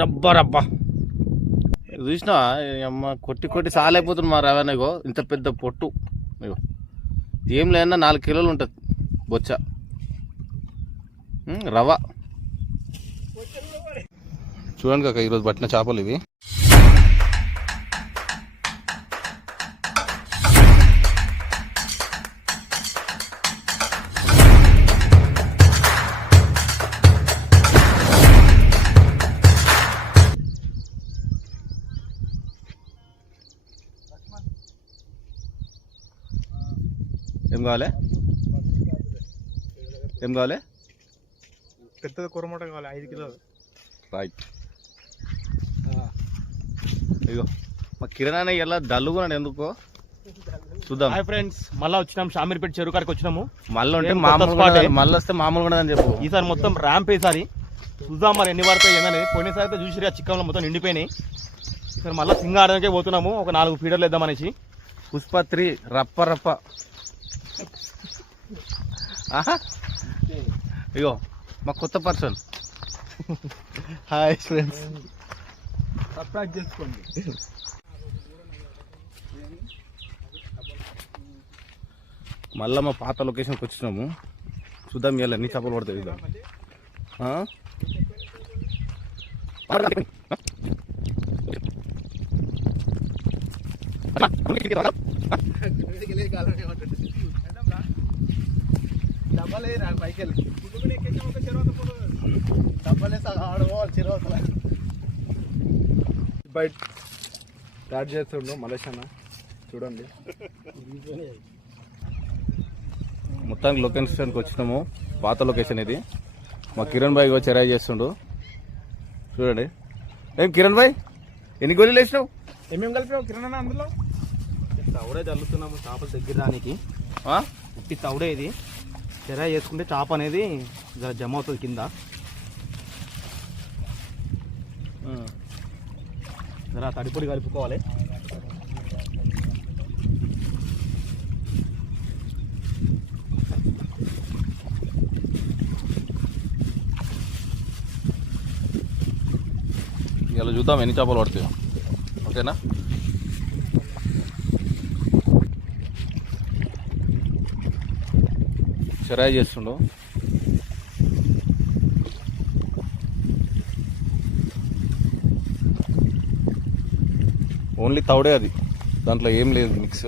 రబ్బా రబ్బా చూసినా అమ్మ కొట్టి కొట్టి సాలైపోతుంది మా రవాణాగో ఇంత పెద్ద పొట్టు. ఇగో ఏం లేదన్నా 4 కిలోలు ఉంటుంది బొచ్చ రవ్వ. చూడండి కాక ఈరోజు పట్టిన చేపలు ఇవి. ఏం కావాలి పెద్దది కూరమూట కావాలి 5 కిలోలు. రైట్. ఇగో మా కిరణ్ ఇలా డల్లుకున్నాడు ఎందుకో చూద్దాం. హాయ్ ఫ్రెండ్స్, మళ్ళీ వచ్చినాం షామీర్పేట చెరువు కాడికి వచ్చినాము. మళ్ళీ ఉంటే మళ్ళీ వస్తే మామూలుగా ఉండదని చెప్పు. ఈసారి మొత్తం ర్యాంప్ వేసారి చూద్దాం మరి ఎన్ని పడతాయి ఏందని. పోయినసారి అయితే చూసిరి ఆ చిక్కంలో మొత్తం నిండిపోయినాయి. ఈసారి మళ్ళీ సింగ ఆడడానికే పోతున్నాము. ఒక 4 ఫీడర్లు వేద్దామనేసి. పుష్ప 3 రప్ప రప్ప. ఇగో మా కొత్త పర్సన్. హాయ్ ఫ్రెండ్స్, సబ్స్క్రైబ్ చేసుకోండి. మళ్ళీ మా పాత లొకేషన్కి వచ్చినాము. చూద్దాం ఇవాళ ఎన్ని చేపలు పడతాయి. చూద్దాం. బయట స్టార్ట్ చేస్తుండు మలేషియా చూడండి. మొత్తానికి లొకేషన్కి వచ్చినాము. పాత లొకేషన్ ఇది. మా కిరణ్ భాయ్ చెరాయి చేస్తుండు చూడండి. ఏం కిరణ్ భాయ్ ఎన్ని గోళీలు వేసినావు? ఏమేమి కలిపినావు కిరణ్ అన్న? అందులో తవుడే చల్లుతున్నాము చేపలు దగ్గర దానికి. ఉట్టి తవుడే ఇది. చెరాయి చేసుకుంటే చేప అనేది జమ అవుతుంది కింద. జరా తడిపొడి కలుపుకోవాలి. ఇలా చూద్దాం ఎన్ని చేపలు పడతాయో. ఓకేనా? చెరాయి చేస్తుండు. ఓన్లీ తౌడే అది, దాంట్లో ఏం లేదు మిక్స్.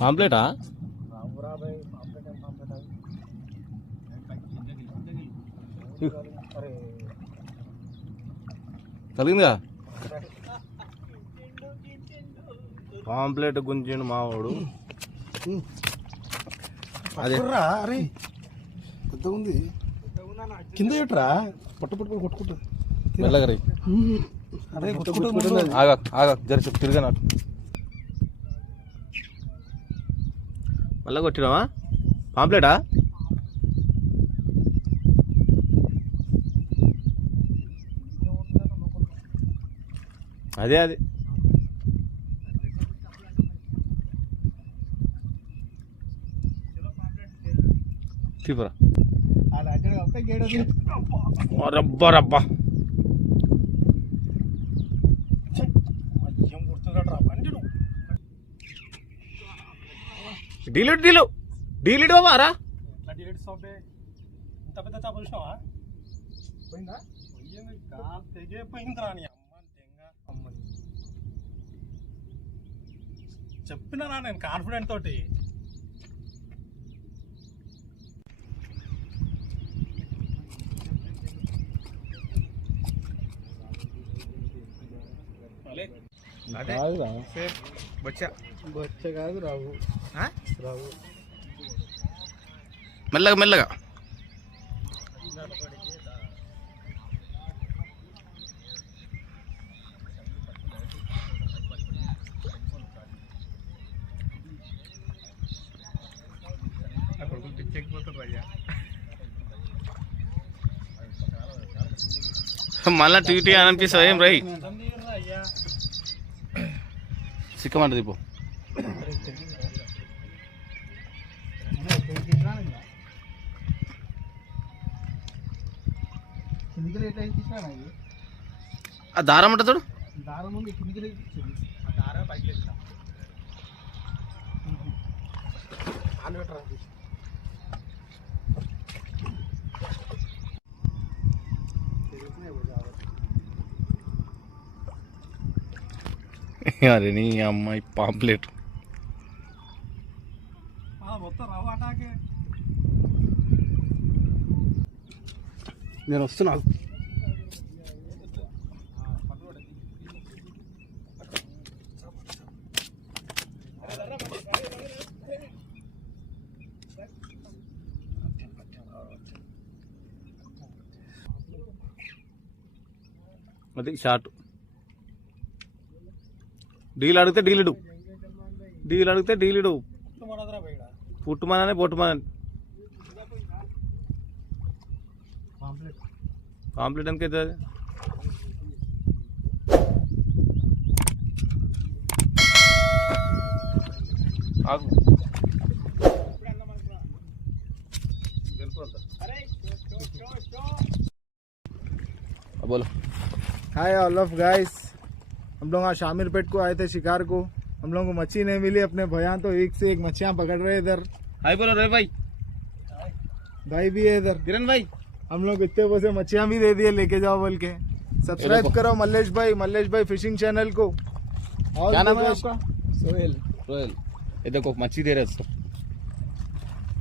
పాంప్లెటా? కలిగిందా? పాంప్లెట్ గుంజిండు మావాడు. అదే అరే పెద్ద ఉంది కింద ఏట్రా పట్టు పట్టు కొట్టుకుంటుంది మెల్లగా రీ. ఆగా ఆగా జరిసి తిరిగా నాకు మళ్ళా కొట్టినావా? పాంప్లెటా? అదే అదే తీపరా. రబ్బా రబ్బా డిలీట్ డిలీట్ బాబారా. ఇంత పెద్ద చేప చూసినావా? పోయిందా? తెగే పోయింది రాని అమ్మ. చెప్పినా నేను కాన్ఫిడెంట్ తోటి. బొచ్చ కాదు రావు. రావు మెల్లగా మెల్లగా. మళ్ళా టీటీ అని అనిపిస్తుంది ఏం రై సిక్కమంట దీపు ఆ దారం ఉంటుంది చూడు దారం ఉంది కిందికి ఆ దారం పైకి లేస్తా అరే నీ అమ్మాయి పాంప్లెట్ మొత్తం రవాటాకే నేను వస్తున్నా అది షార్ట్ డీల్ అడిగితే డీలిడు డీల్ అడిగితే డీలిడు పుట్టుమనని పొట్టుమనని పాంప్లెట్ ఎందుకైతే అది ఆగు बोलो हाय ऑल ऑफ गाइस, हम लोग आज शामिरपेट को आए थे शिकार को। हम लोगों को मच्छी नहीं मिली, अपने भैया तो एक से एक मच्छियाँ पकड़ रहे इधर। हाय बोलो रे भाई भाई भी है इधर। किरण भाई हम लोग इतने पैसे मच्छियाँ भी दे दिए, लेके जाओ बोल के। सब्सक्राइब करो मल्लेश भाई फिशिंग चैनल को। और क्या नाम है आपका? सोहेल। रोयल ये देखो मच्छी दे रहे हैं सर।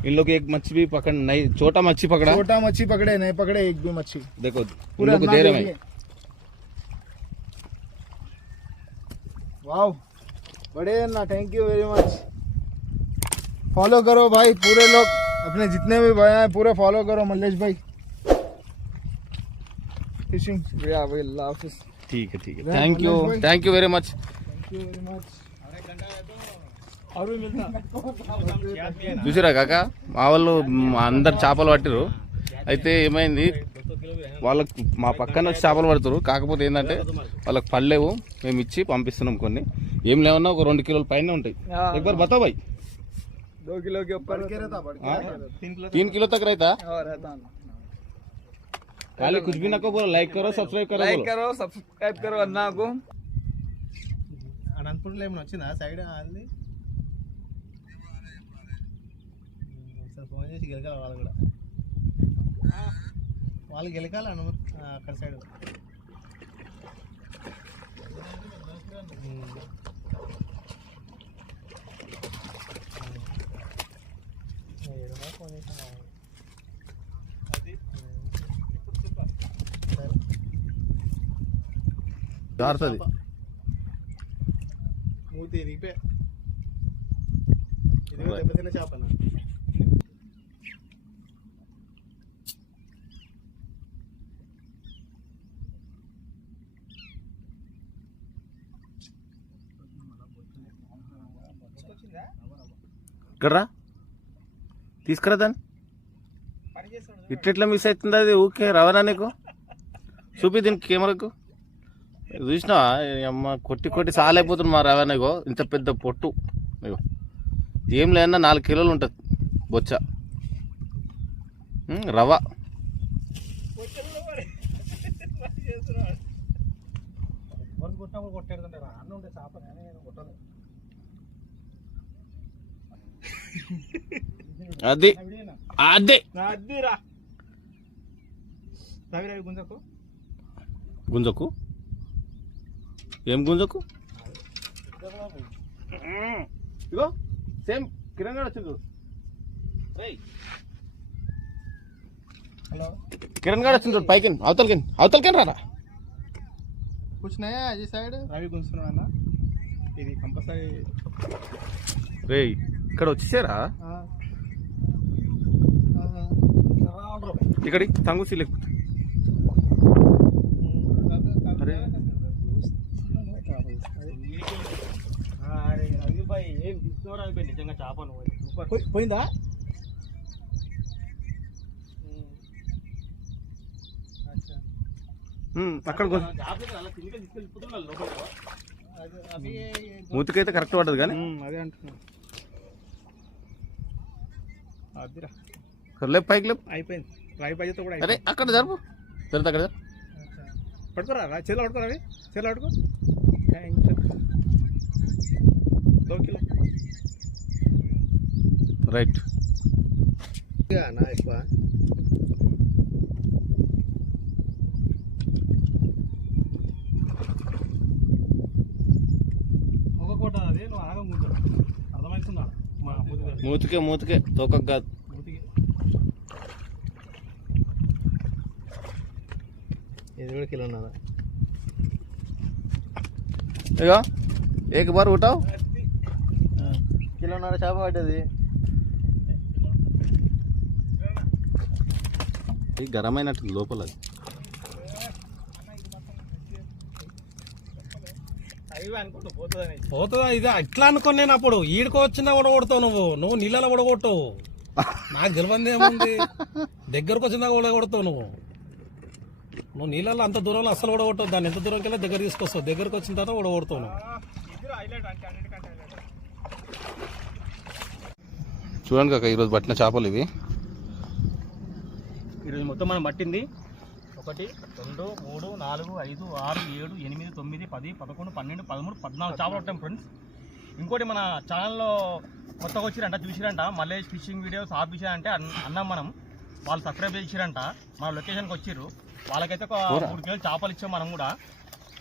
इन लोग एक मच्छी भी पकड़ नहीं, छोटा मच्छी पकड़ा, छोटा मच्छी पकड़े नहीं पकड़े एक भी मच्छी। देखो पूरा इन लोग को दे रहे हैं। वाओ बड़े ना, thank you very much. Follow करो भाई पूरे लोग, अपने जितने भी भाई हैं पूरे फॉलो करो मल्लेश भाई फिशिंग। ठीक है थैंक यू वेरी मच। చూసారా కాక మా వాళ్ళు అందరు చేపలు పట్టిరు. అయితే ఏమైంది, వాళ్ళకు మా పక్కన వచ్చి చేపలు పడుతురు. కాకపోతే ఏంటంటే వాళ్ళకి పడలేవు, మేము ఇచ్చి పంపిస్తున్నాం. కొన్ని ఏం లేవన్నా ఒక 2 కిలోల పైన ఉంటాయి. एक बता भाई 2 किलो के ऊपर 3 किलो तक रहता। खाली कुछ भी ना को बोलो, लाइक करो सब्सक्राइब करो, लाइक करो सब्सक्राइब करो अन्ना को। అనంతపురంలో ఏమైనా వచ్చిందా సైడ్ అది ఫోన్ చేసి గెలకాలి వాళ్ళు కూడా, వాళ్ళు గెలకాలి అక్కడ సైడ్. జారుతుంది మూతి ఇరిగిపోయి ఇది దెబ్బతిన్న చేపనా. ఇక్కడ తీసుకురా దాన్ని. ఇట్లా మిస్ అవుతుంది అది, ఊకే రవాణా నీకు చూపి దీనికి కెమెరాకు. చూసినా అమ్మ కొట్టి సాలైపోతుంది మా రవాణాగో. ఇంత పెద్ద పొట్టు ఇగో, ఏం లేదన్నా 4 కిలోలు ఉంటుంది బొచ్చ రవ. అన్న ఉంటే చేప కొట్టదు. అది అదే అదిరా రవి గుంజకు గుంజకు. ఏం గుంజకు? ఇగో సేమ్ కిరణ్ గారు వచ్చింది. హలో కిరణ్ గారు వచ్చింది పైకి, అవతలకి రారా. कुछ नहीं है जी साइड रवि गुंजुना ఇది కంపల్సరీ రే ఇక్కడ వచ్చేసారా? ఇక్కడి తంగుసి లేకపోతే అరే రవి భాయ్ ఏం తీసుకురా నిజంగా చేపను పోయిందా? అక్కడ మూతికైతే కరెక్ట్ పడ్డది కానీ అదే అంటున్నా. అదిరా లేపు పైకి లేపు. అయిపోయింది. ట్రై పైతో కూడా అరే అక్కడ జరుపు జరుగుతుంది అక్కడ పట్టుకోరా చేతిలో పట్టుకోరా అవి చేతిలో పట్టుకో 2 కిలో రైట్. ఎక్కువ ఒక కోట అది నువ్వు ఆగముందు అర్థమవుతుందా మా మూతికే తోకకు కాదు. ఇది కూడా కిలో ఉన్నదా ఇక ఏక బార్ ఉటావు. కిలోన్నర చేప పడ్డది. గరం అయినట్టు లోపల అది. పోతుందా ఇది అట్లా అనుకోని నేను అప్పుడు ఈడుకో వచ్చినా ఉడగొడతావు నువ్వు నీళ్ళలో ఉడగొట్టవు. నాకు తెలియంది ఏముంది, దగ్గరకు వచ్చిందా ఉడగొడతావు నువ్వు నీళ్ళలో అంత దూరంలో అస్సలు ఉడగొట్టవు. దాన్ని ఎంత దూరంకి వెళ్ళి దగ్గర తీసుకొస్తావు, దగ్గరకు వచ్చిన తర్వాత ఉడగొడతావు నువ్వు. చూడండి కాక ఈరోజు పట్టిన చేపలు ఇవి. ఈరోజు మొత్తం మనం పట్టింది 1 2 3 4 5 6 7 8 9 10 11 12 13 14 చేపలు పట్టాం ఫ్రెండ్స్. ఇంకోటి మన ఛానల్లో కొత్తగా వచ్చిరంట, చూసిరంట మల్లేష్ ఫిషింగ్ వీడియోస్ ఆఫీషియల్ అంటే అన్నాం మనం. వాళ్ళు సబ్స్క్రైబ్ చేసిరంట, మన లొకేషన్కి వచ్చిర్రు. వాళ్ళకైతే ఒక 3 కిలోలు చేపలు ఇచ్చాం మనం కూడా.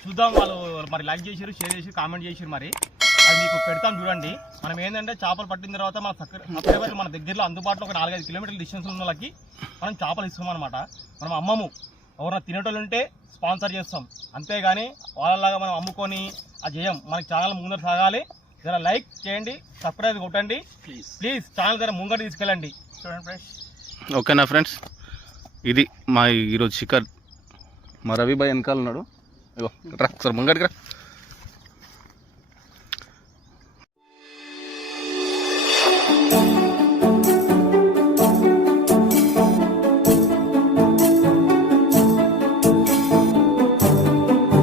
చూద్దాం వాళ్ళు మరి లైక్ చేసిరు, షేర్ చేసి, కామెంట్ చేసిరు. మరి అది మీకు పెడతాం చూడండి. మనం ఏంటంటే చేపలు పట్టిన తర్వాత మన సబ్స్క్రైబర్లు మన దగ్గరలో అందుబాటులో ఒక 4-5 కిలోమీటర్ల డిస్టెన్స్ ఉన్న వాళ్ళకి మనం చేపలు ఇస్తాం అనమాట. మనం అమ్మము, ఎవరైనా తినేటోళ్ళు ఉంటే స్పాన్సర్ చేస్తాం, అంతేగాని వాళ్ళలాగా మనం అమ్ముకొని అది చేయం. మనకి ఛానల్ ముందర సాగాలి. జర లైక్ చేయండి, సబ్స్క్రైబ్ కొట్టండి ప్లీజ్. ఛానల్ జర ముంగట తీసుకెళ్ళండి. చూడండి ఫ్రెండ్స్. ఓకేనా ఫ్రెండ్స్, ఇది మా ఈరోజు షికార్. మా రవి బాయ్ వెనకాల ఉన్నాడు. ఇగో రా ఒకసారి ముంగడికి రా.